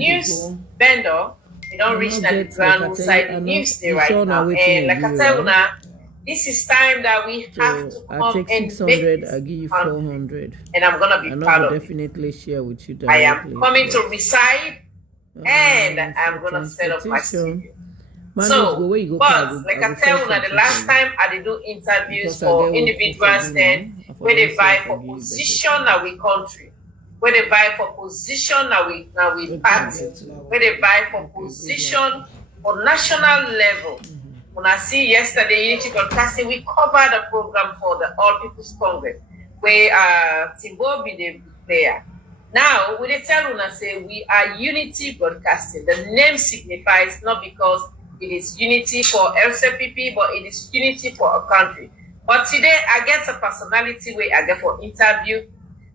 news vendor, they don't reach the ground inside the news day right now. And like I tell you now, this is time that we have to come and make this. I give you 400. And I'm gonna be proud of it. Definitely share with you directly. I am coming to reside and I'm gonna set up my studio. So, but like I tell you, the last time I did do interviews for individuals then, where they vie for position that we country, where they vie for position that we party, where they vie for position for national level. When I see yesterday Unity Broadcasting, we covered the program for the All People's Congress, where Timbo be the player. Now, we tell you, say we are Unity Broadcasting. The name signifies not because it is unity for SLPP, but it is unity for a country. But today, I get a personality where I get for interview,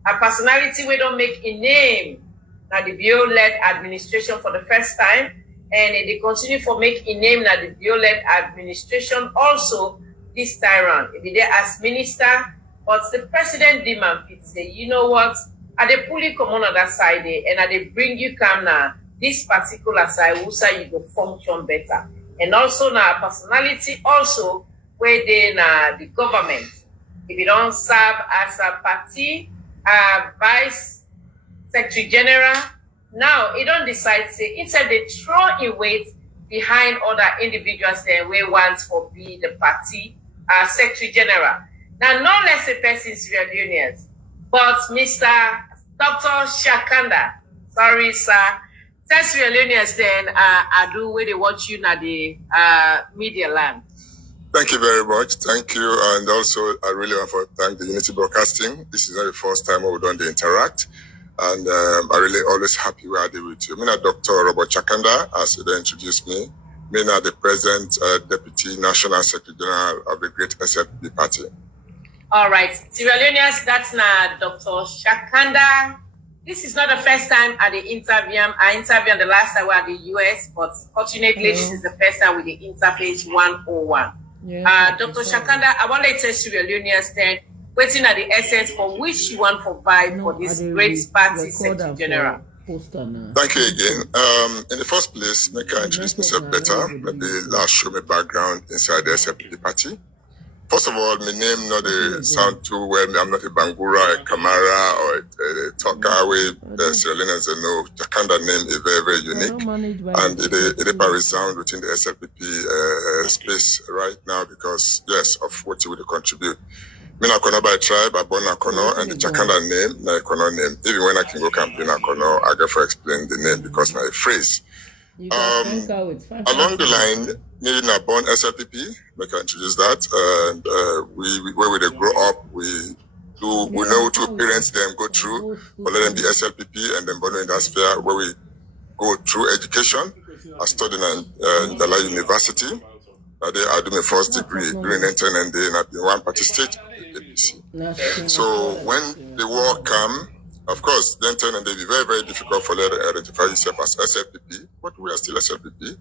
a personality where don't make a name. Now, the Bureau-led administration for the first time, and they continue for make a name now the Bureau-led administration also this time around. If they as minister, but the president demand say, you know what? Are they pull you come on that side there, and are they bring you come now this particular side, who say you go function better. And also now personality also where they now the government. If you don't serve as a party, vice secretary general, now it don't decide say instead they throw in weight behind other individuals there where wants for be the party secretary general. Now no less a person Sierra Leoneans, but Mr. Dr. Shakanda. Sorry, sir. Sierra Leoneans then I do where they watch you now the media land. Thank you very much. Thank you. And also I really want to thank the Unity Broadcasting. This is not the first time we've done the interact. And I'm really always happy we are there with you. I'm Dr. Robert Chankanda, as they introduced me. I'm the present Deputy National Secretary General of the Great SLPP Party. All right. Sierra Leoneans, that's now Dr. Shakanda. This is not the first time at the interview. I interviewed the last time we were at the US, but fortunately, this is the first time with the Interface 101. Yeah, Dr. Shakanda, I want to tell Sierra Leoneans then, waiting at the essence for which you want to vie for this great party secretary general. Thank you again. In the first place, make I introduce myself better. Maybe last show my background inside the SLPP party. First of all, my name not sound too well. I'm not a Bangura, a Kamara, or a Tokawe. The Sierra Leoneans know Shakanda name is very, very unique. And it resound within the SLPP space right now because, yes, of what you would contribute. Me na kono by tribe, I born na kono, and the Shakanda name, na kono name. Even when I can go campaign na kono, I get for explain the name because my phrase. Along the line, me na born SLPP, we can introduce that. And where we they grow up, we know two parents them go through, but let them be SLPP and then born in that sphere where we go through education. I studied in the University. I do my first degree during the intern and then I've been one party state APC. So when the war come, of course, the intern and they be very, very difficult for them to identify yourself as SLPP, but we are still SLPP.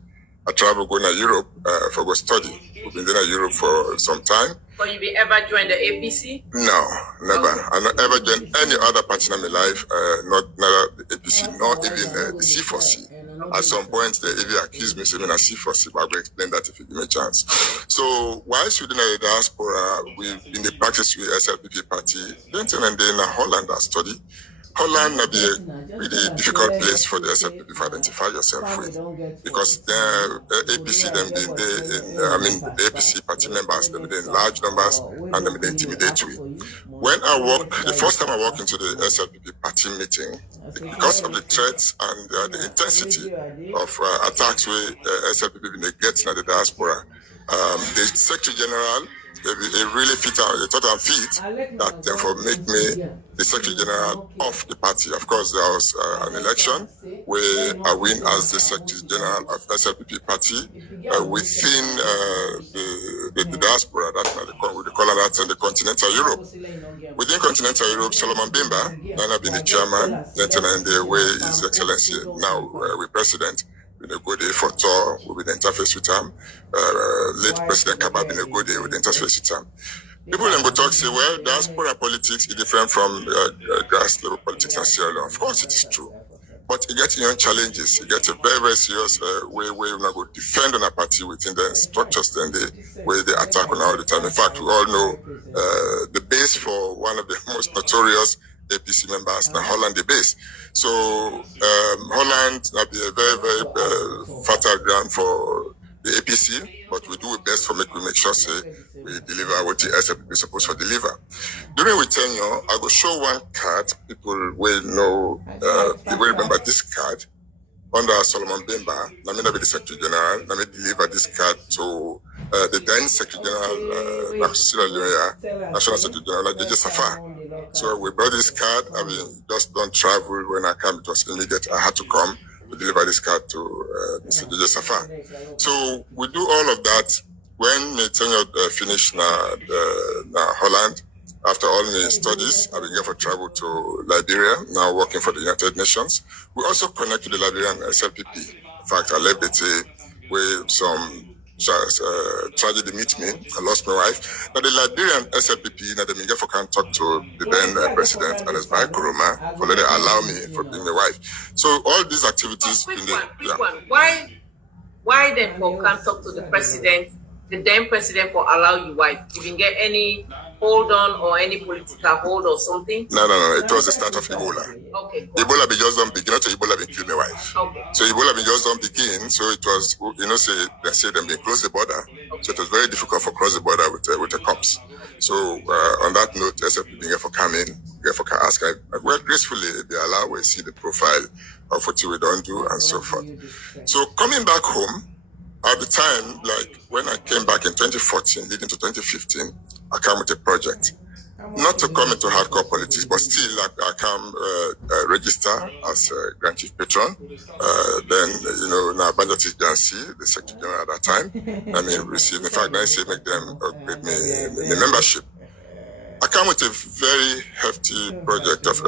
I travel going to Europe for go study. We've been there in Europe for some time. But you be ever joined the APC? No, never. Okay. I not ever joined any other party in my life, not the APC, not even the C4C. At some point, they even accused me saying I C4C, but I will explain that if you give me a chance. So, whilst within the diaspora, we've been the practice with SLPP party, then and then Holland I study. Holland may be a really difficult place for the SLPP to identify yourself with because the APC them being there the APC party members them in large numbers and them intimidatory. When the first time I walked into the SLPP party meeting, because of the threats and the intensity of attacks where SLPP they get in the diaspora, the Secretary General it really fit out. They thought I'm fit that therefore make me the Secretary General of the party. Of course, there was an election where I win as the Secretary General of SLPP party within the diaspora. That's what they call that in the continental Europe. Within continental Europe, Solomon Bimba, then I've been the chairman, then the way His Excellency now we're president. We go there for tour, we will interface with him. Late President Kabab in a go there with interface with him. People then go talk say, well, diaspora politics is different from grass level politics in Sierra Leone. Of course it is true. But it gets young challenges. It gets a very, very serious way we're not going to defend on a party within the structures, then the way they attack on all the time. In fact, we all know the base for one of the most notorious APC members, the Holland base. So Holland will be a very, very fertile ground for the APC, but we do our best for make sure say we deliver what the SLPP is supposed to deliver. During our tenure, I will show one card. People will know, they will remember this card. Under Solomon Bemba, I be the Secretary General, I deliver this card to the then Secretary General, National Secretary General, J.J. Safar. So we brought this card. I mean, just don't travel. When I come, it was immediate. I had to come to deliver this card to Mr. J.J. Safar. So we do all of that. When my tenure finished now Holland, after all my studies, I began for travel to Liberia, now working for the United Nations. We also connect to the Liberian SLPP. In fact, I left it with some tragedy meet me. I lost my wife. Now the Liberian SLPP, now they began for can talk to the then president, and it's by Kuruma, for letting allow me for being my wife. So all these activities. Quick one. Why then for can't talk to the president, the then president, for allow your wife? You didn't get any hold on or any political hold or something? No. It was the start of Ebola. Okay. Ebola be just don't begin. Not Ebola be kill my wife. Okay. So Ebola be just don't begin. So it was, they say them they close the border. Okay. So it was very difficult for cross the border with the cops. So on that note, SLPP began for come in, began for ask. Well, gracefully they allow we see the profile of what we don't do and so forth. So coming back home, at the time, like when I came back in 2014, leading to 2015, I came with a project. Not to come into hardcore politics, but still I come register as a Grand Chief Patron. Then, now Banjati Jansi, the Secretary General at that time, received, in fact, I say make them upgrade me membership. I come with a very hefty project of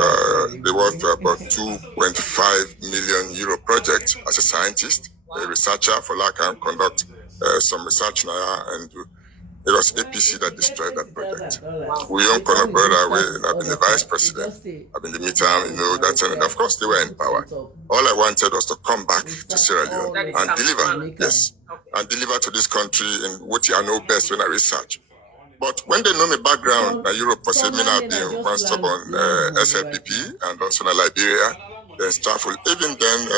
they worth about 2.5 million euro project as a scientist, a researcher for LACAM, conduct some research now, and it was APC that destroyed that project. We young Conor brother, I've been the vice president, I've been the midterm, and of course they were in power. All I wanted was to come back to Sierra Leone and deliver, and deliver to this country in what I know best when I research. But when they know my background, Europe was saying I've been one stubborn SLPP and also in Liberia, then Stafford. Even then,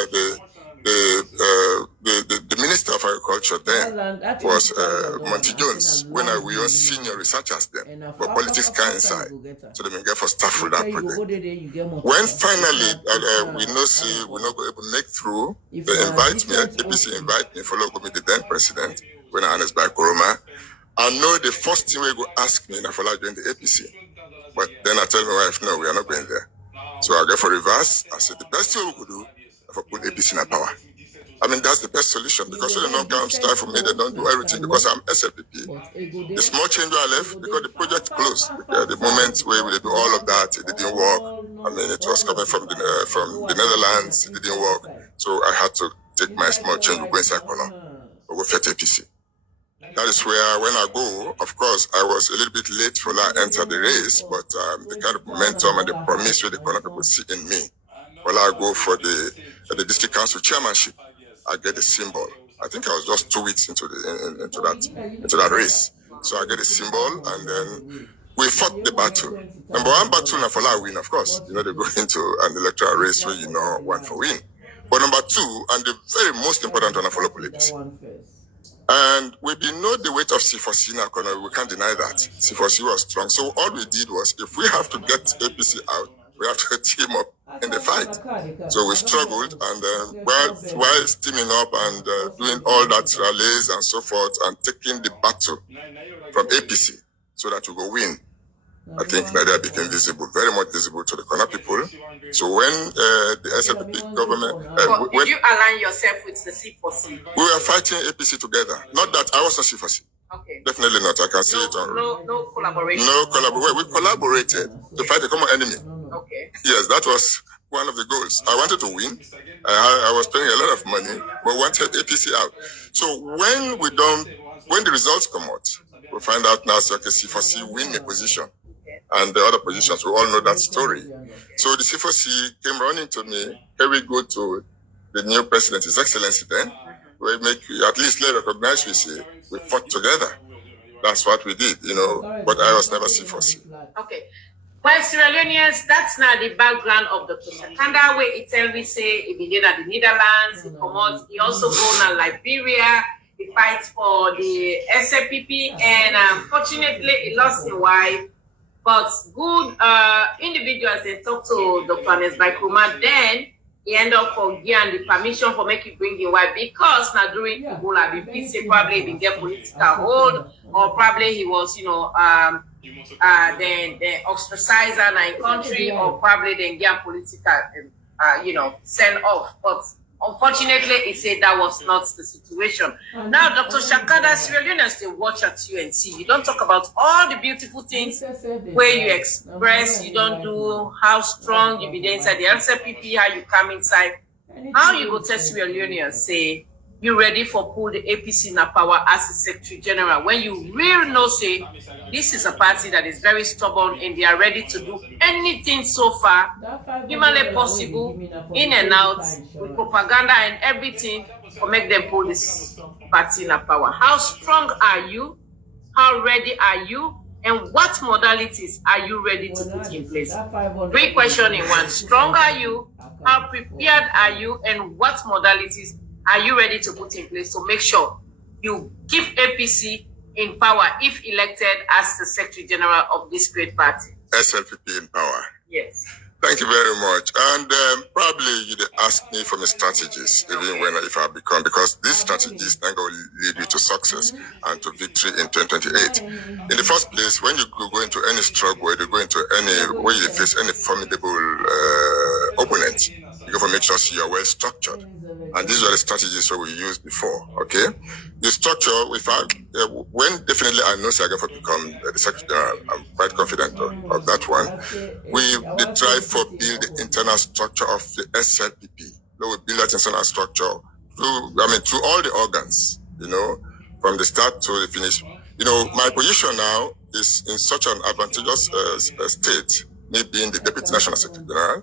the Minister of Agriculture then was Monty Jones, when we were senior researchers then, but politics came inside, so they get for staff with that project. When finally we know we're not able to make through, they invite me, APC invite me, follow me the then president, when I honest by Kuruma. I know the first thing we go ask me if I join the APC, but then I tell my wife, no, we are not going there. So I go for reverse. I said the best thing we could do is put APC in power. That's the best solution, because when they don't come start for me, they don't do everything because I'm SLPP. The small change I left because the project closed. The moment where we did do all of that, it didn't work. It was coming from the Netherlands, it didn't work. So I had to take my small change, go inside Cologne, go for APC. That is where, when I go, of course, I was a little bit late for I enter the race, but the kind of momentum and the promise where the Cologne people see in me, when I go for the district council chairmanship, I get a symbol. I think I was just 2 weeks into that race. So I get a symbol, and then we fought the battle. Number one battle, and for I win, of course. They go into an electoral race where one for win. But number two, and the very most important one, follow police. And we didn't know the weight of C4C now, we can't deny that. C4C was strong. So all we did was, if we have to get APC out, we have to team up in the fight. So we struggled, and while teaming up and doing all that rallies and so forth, and taking the battle from APC so that we go win, I think Nigeria became visible, very much visible to the Kona people. So when the SLPP government... did you align yourself with the C4C? We were fighting APC together. Not that I was not C4C. Okay. Definitely not. I can see it on... No collaboration? No collaboration. We collaborated to fight a common enemy. Okay. Yes, that was one of the goals. I wanted to win. I was spending a lot of money, but wanted APC out. So when the results come out, we find out now, so C4C win a position. and the other positions. We all know that story. So the C4C came running to me. Here we go to the new president, His Excellency then. We make, at least let recognize we fought together. That's what we did, you know, but I was never C4C. Okay. Well, Sierra Leoneans, that's now the background of Dr. Chankanda, where he tell me say he began at the Netherlands, he also go to Liberia, he fights for the SLPP, and unfortunately he lost his wife. But good individuals, they talk to Dr. Nesbaikuma, then he end up for getting the permission for making bring his wife, because now during Ebola, the probably he get political hold, or probably he was, you know, then ostracized in country, or probably then get political, you know, sent off. But unfortunately, he said that was not the situation. Now, Dr. Shakanda, Sierra Leoneans, they watch at you and see. You don't talk about all the beautiful things where you express, you don't do how strong you be there inside the SLPP, how you come inside. How you go tell Sierra Leoneans, say, you ready for pull the APC in power as the Secretary General, when you really know, say, this is a party that is very stubborn and they are ready to do anything so far, humanly possible, in and out, with propaganda and everything, to make them pull this party in power. How strong are you? How ready are you? And what modalities are you ready to put in place? 3 questions in one. Strong are you? How prepared are you? And what modalities are you ready to put in place to make sure you keep APC in power if elected as the Secretary General of this great party? SLPP in power. Yes. Thank you very much. And probably you did ask me for my strategies, even when if I become, because these strategies then go lead you to success and to victory in 2028. In the first place, when you go into any struggle, when you go into any, when you face any formidable opponent, you have to make sure you are well structured. And these were the strategies that we used before, okay? The structure, when definitely I know I can become the Secretary General, I'm quite confident of that one. We try for build the internal structure of the SLPP. We build that internal structure through all the organs, you know, from the start to the finish. You know, my position now is in such an advantageous state, me being the Deputy National Secretary General.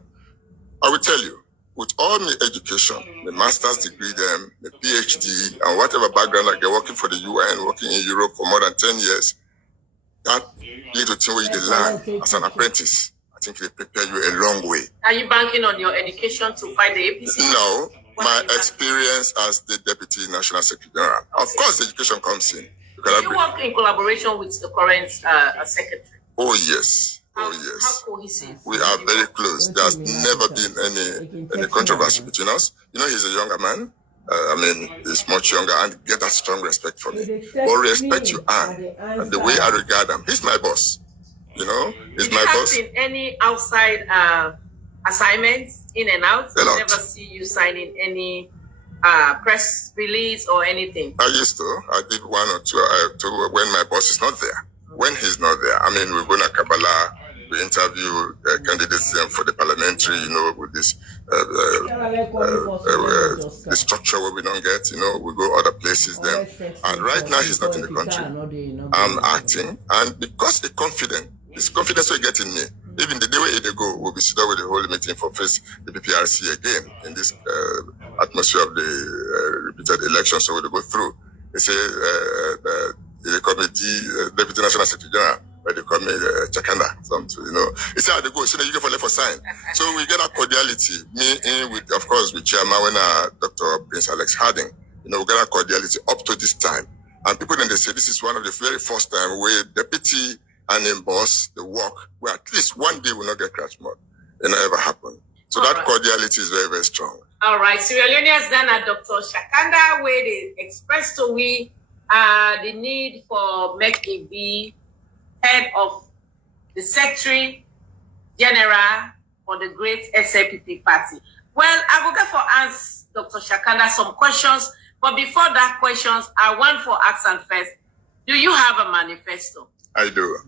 I will tell you, with all my education, my master's degree, my PhD, and whatever background I get working for the UN, working in Europe for more than 10 years, that little thing where you learn as an apprentice, I think they prepare you a long way. Are you banking on your education to fight the APC? No, my experience as the Deputy National Secretary General. Of course, education comes in. You work in collaboration with the current secretary? Oh, yes. Oh, yes. How cohesive? We are very close. There's never been any controversy between us. You know, he's a younger man. He's much younger and get that strong respect for me. But respect you and the way I regard him. He's my boss. You know, he's my boss. Have you seen any outside assignments in and out? I never see you signing any press release or anything. I used to. I did 1 or 2 when my boss is not there. When he's not there, we're going to Kabbalah. We interview candidates for the parliamentary, you know, with this the structure where we don't get, you know, we go other places then. And right now he's not in the country. I'm acting, and because the confidence we get in me, even the day where they go, we'll be sitting with the whole meeting for face the PPRC again in this atmosphere of the repeated election. So we'll go through. They say they call me the Deputy National Secretary General. Where they call me Shakanda, something, you know. It's how they go. So you go for left for sign. So we get a cordiality. Me in with, of course, with Chairman when Dr. Prince Alex Harding. You know, we get a cordiality up to this time. And people then they say this is one of the very first time where deputy and in boss they work where at least one day will not get crash mode. It never happen. So all that cordiality is very, very strong. All right. Sierra Leoneans done at Dr. Shakanda where they expressed to we the need for make it be head of the Secretary General for the great SLPP party. Well, I will go for ask Dr. Shakanda some questions, but before that questions, I want for action first. Do you have a manifesto? I do.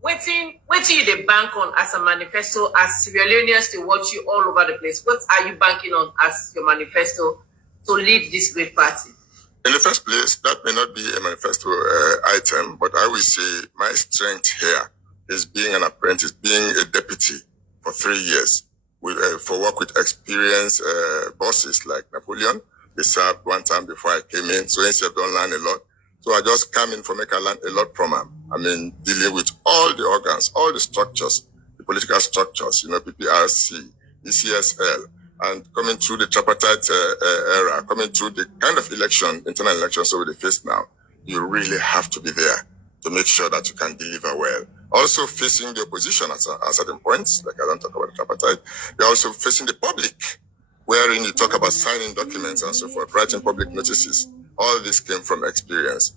Waiting you the bank on as a manifesto as Sierra Leoneans to watch you all over the place. What are you banking on as your manifesto to lead this great party? In the first place, that may not be a manifesto item, but I will say my strength here is being an apprentice, being a deputy for 3 years, for work with experienced bosses like Napoleon. They served one time before I came in, so instead don't learn a lot. So I just come in for make I learn a lot from him. I mean, dealing with all the organs, all the structures, the political structures, PPRC, ECSL, and coming through the tripartite era, coming through the kind of election, internal elections over the face now, you really have to be there to make sure that you can deliver well. Also facing the opposition at certain points, like I don't talk about the tripartite, you're also facing the public, wherein you talk about signing documents and so forth, writing public notices. All this came from experience,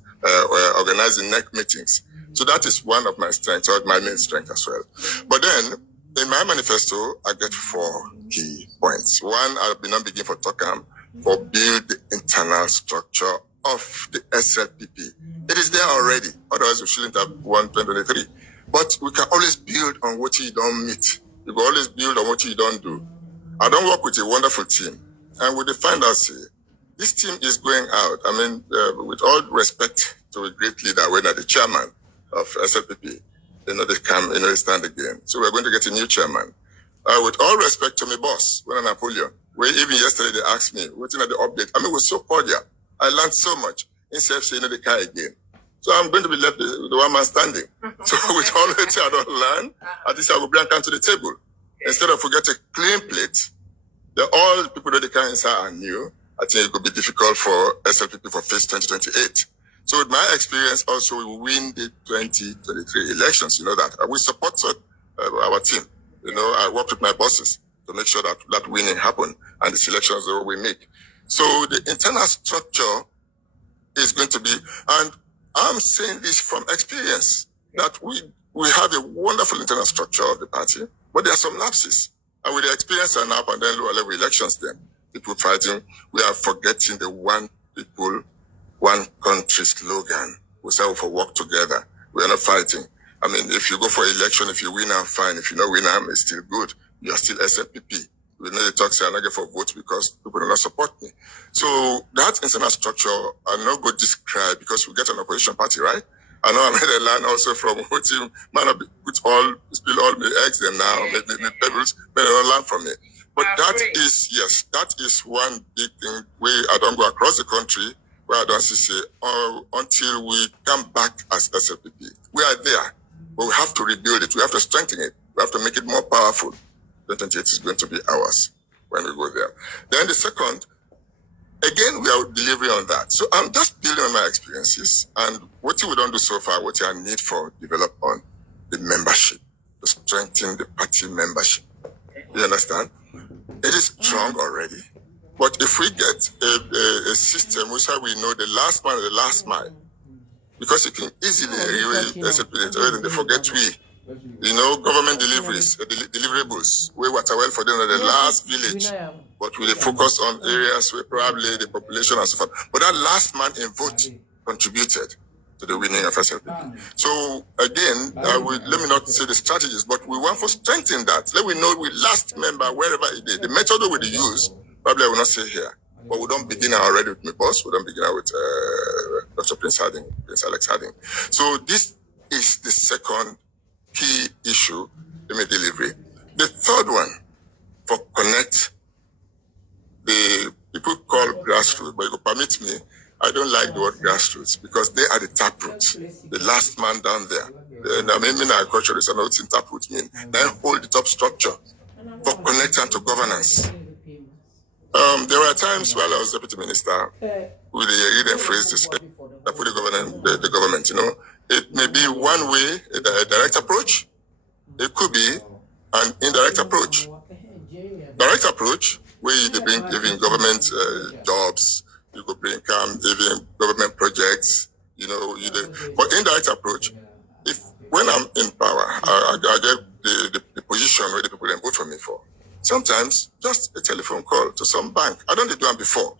organizing NEC meetings. So that is one of my strengths, or my main strength as well. But then, in my manifesto, I get 4 key points. One, I'll begin for TOCAM, for build the internal structure of the SLPP. It is there already, otherwise we shouldn't have won 2023. But we can always build on what you don't meet. You can always build on what you don't do. I don't work with a wonderful team. And with the find out, this team is going out. I mean, with all respect to a great leader, when the chairman of SLPP, they come, they stand again. So we're going to get a new chairman. With all respect to my boss, when Napoleon, where even yesterday they asked me, what's the update? I mean, it was so cordial. I learned so much. Instead of saying, they come again. So I'm going to be left the one man standing. So with all that I don't learn, at least I will bring them to the table. Instead of forget a clean plate, all the people that they come inside are new. I think it could be difficult for SLPP for phase 2028. So with my experience, also we win the 2023 elections. You know that. We support our team. I worked with my bosses to make sure that winning happen and the selections that we make. So the internal structure is going to be, and I'm saying this from experience, that we have a wonderful internal structure of the party, but there are some lapses. And with the experience and up and then lower level elections then, people fighting, we are forgetting the one people, one country slogan. We say for work together. We are not fighting. I mean, if you go for election, if you win, I'm fine. If you not win, I'm still good. You are still SLPP. We know the talk say I not get for votes because people do not support me. So that internal structure, I'm not going to describe because we get an opposition party, right? I know I made a line also from what team might not spill all my eggs there now, maybe pebbles, but they don't learn from me. But that is one big thing where I don't go across the country where I don't say, until we come back as SLPP. We are there, but we have to rebuild it. We have to strengthen it. We have to make it more powerful. 2028 is going to be ours when we go there. Then the second, again, we are delivering on that. So I'm just building on my experiences and what we don't do so far, what I need for develop on the membership, to strengthen the party membership. You understand? It is strong already. But if we get a system which we know the last man, the last mile, because you can easily they forget government deliveries, deliverables, we were well for them at the last village, but we focus on areas where probably the population and so forth. But that last man in vote contributed to the winning of SLPP. So again, let me not say the strategies, but we want to strengthen that. Let we know we last member wherever it is. The method we use, probably I will not say here, but we don't begin already with my boss. We don't begin with Dr. Prince Alex Harding. So this is the second key issue in my delivery. The third one, for connect, the people call grassroots, but you permit me, I don't like the word grassroots because they are the taproot, the last man down there. I mean, in agriculture, is another thing taproot mean. Then hold the top structure for connecting to governance. There were times while I was deputy minister, with the phrase this, I put the government, it may be one way, a direct approach. It could be an indirect approach. Direct approach, where they bring even government jobs, you could bring even government projects, But indirect approach, when I'm in power, I get the position where the people then vote for me for. Sometimes just a telephone call to some bank. I don't do it before.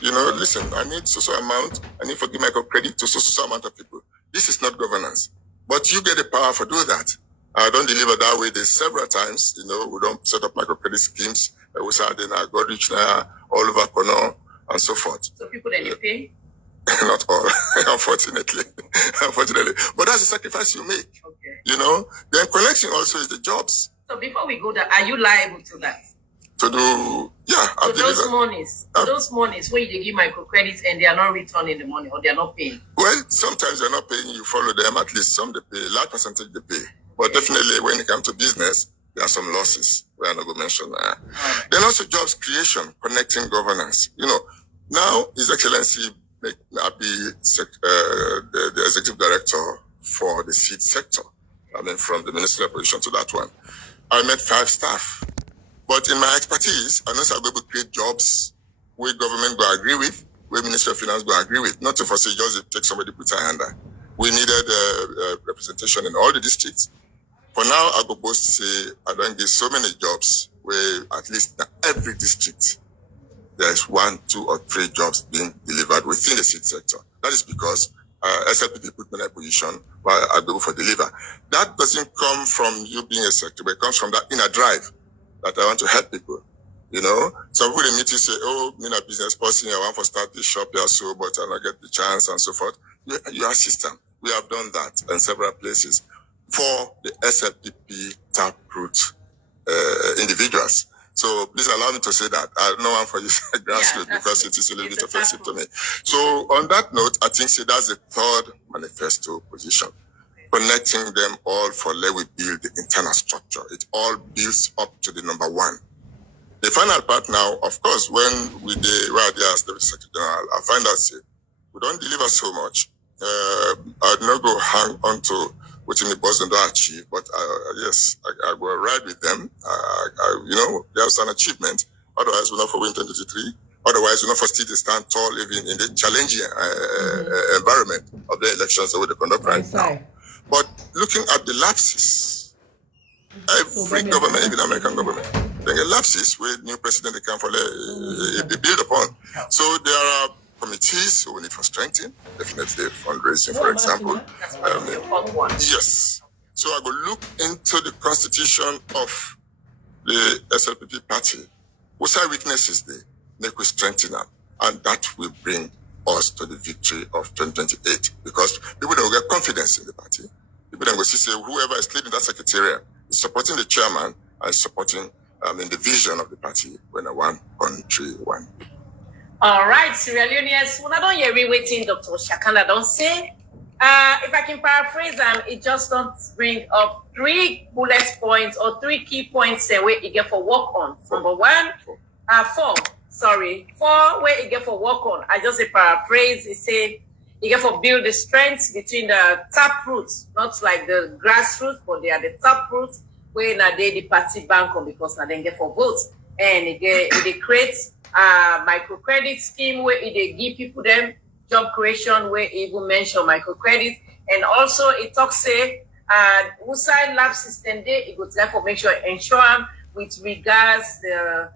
Listen, I need so amount. I need to give microcredit to so amount of people. This is not governance, but you get the power to do that. I don't deliver that way. There's several times, we don't set up microcredit schemes. We started in our Godrich now, all over Kono, and so forth. So people then you pay? Not all, unfortunately. But that's the sacrifice you make. Okay. You know, then collection also is the jobs. So before we go there, are you liable to that? To do, yeah. So those monies where you give microcredits and they are not returning the money or they are not paying. Well, sometimes they're not paying. You follow them. At least some they pay. Large percentage they pay. But definitely, when it comes to business, there are some losses. We are not going to mention that. Right. Then also jobs creation, connecting governance. You know, now His Excellency Abi, the executive director for the seed sector. I mean, from the ministerial position to that one. I met 5 staff. But in my expertise, I know I'll be able to create jobs where government go agree with, where Ministry of Finance go agree with. Not to foresee just take somebody put a hand there. We needed representation in all the districts. For now, I go both say I don't give so many jobs where at least in every district there's 1, 2, or 3 jobs being delivered within the seed sector. That is because SLPP put me in a position where I go for deliver. That doesn't come from you being a secretary, but it comes from that inner drive that I want to help people. You know, some people in meeting say, "Oh, me a business person, I want to start this shop here, so but I don't get the chance," and so forth. You assist them. We have done that in several places for the SLPP taproot individuals. So please allow me to say that. I don't want for you to grassroots because it is a little bit offensive to me. So on that note, I think that's the 3rd manifesto position. Connecting them all for let we build the internal structure. It all builds up to the number 1. The final part now, of course, when we as the Secretary General, I find out say, we don't deliver so much. I'd not go hang on to what the boss don't achieve, but yes, I will ride with them. You know, there's an achievement. Otherwise, we're not for win 2023. Otherwise, we're not for still to stand tall even in the challenging environment of the elections that we conduct right now. But looking at the lapses, every government, even American government, there are lapses where new president they can follow, they build upon. So there are committees who we need for strengthening, definitely fundraising, for example. Yes. So I will look into the constitution of the SLPP party. What's our weaknesses there? Make we strengthen them. And that will bring us to the victory of 2028. Because people will get confidence in the party. People then will see, say, whoever is leading that secretariat is supporting the chairman and supporting in the vision of the party when a one country, one. All right, Sierra Leoneans, when I don't hear waiting, Dr. Shakanda don't say. If I can paraphrase them, it just don't bring up 3 bullet points or 3 key points where you get for work on. Number 1, 4. Sorry, 4 where you get for work on. I just say paraphrase. It say you get for build the strength between the top roots, not like the grassroots, but they are the top roots where now they the party bank on because now they get for votes and it creates microcredit scheme where they give people them job creation where it even mention microcredit, and also it talks say outside lab system there it goes therefore make sure ensure with regards the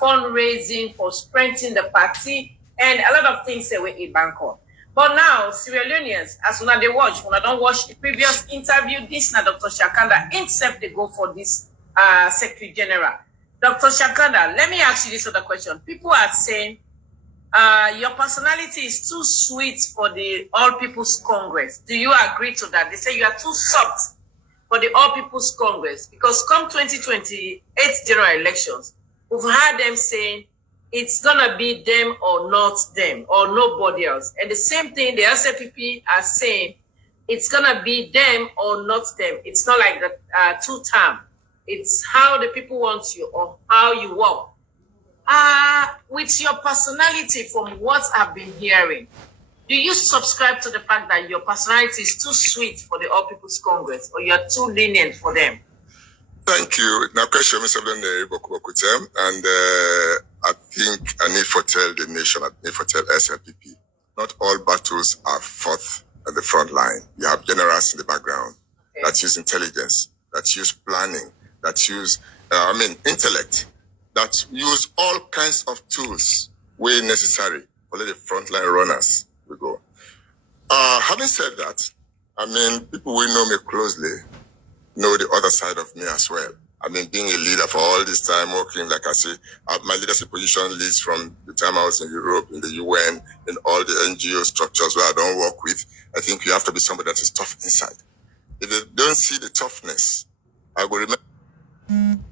fundraising for strengthening the party and a lot of things say we bank on. But now Sierra Leoneans, as soon as they watch, when I don't watch the previous interview, this now Dr. Shakanda himself they go for this Secretary General. Dr. Shakanda, let me ask you this other question. People are saying your personality is too sweet for the All People's Congress. Do you agree to that? They say you are too soft for the All People's Congress because come 2028 general elections, we've heard them saying it's gonna be them or not them or nobody else. And the same thing the SLPP are saying it's gonna be them or not them. It's not like the 2-term. It's how the people want you or how you work. With your personality, from what I've been hearing, do you subscribe to the fact that your personality is too sweet for the All People's Congress or you're too lenient for them? Thank you. Now, question Mr. And I think I need to tell the nation, I need to tell SLPP, not all battles are fought at the front line. You have generals in the background that use intelligence, that use planning, that use, intellect, that use all kinds of tools where necessary for the frontline runners we go. Having said that, people who know me closely know the other side of me as well. I mean, being a leader for all this time, working, like I say, my leadership position leads from the time I was in Europe, in the UN, in all the NGO structures where I don't work with. I think you have to be somebody that is tough inside. If you don't see the toughness, I will remember.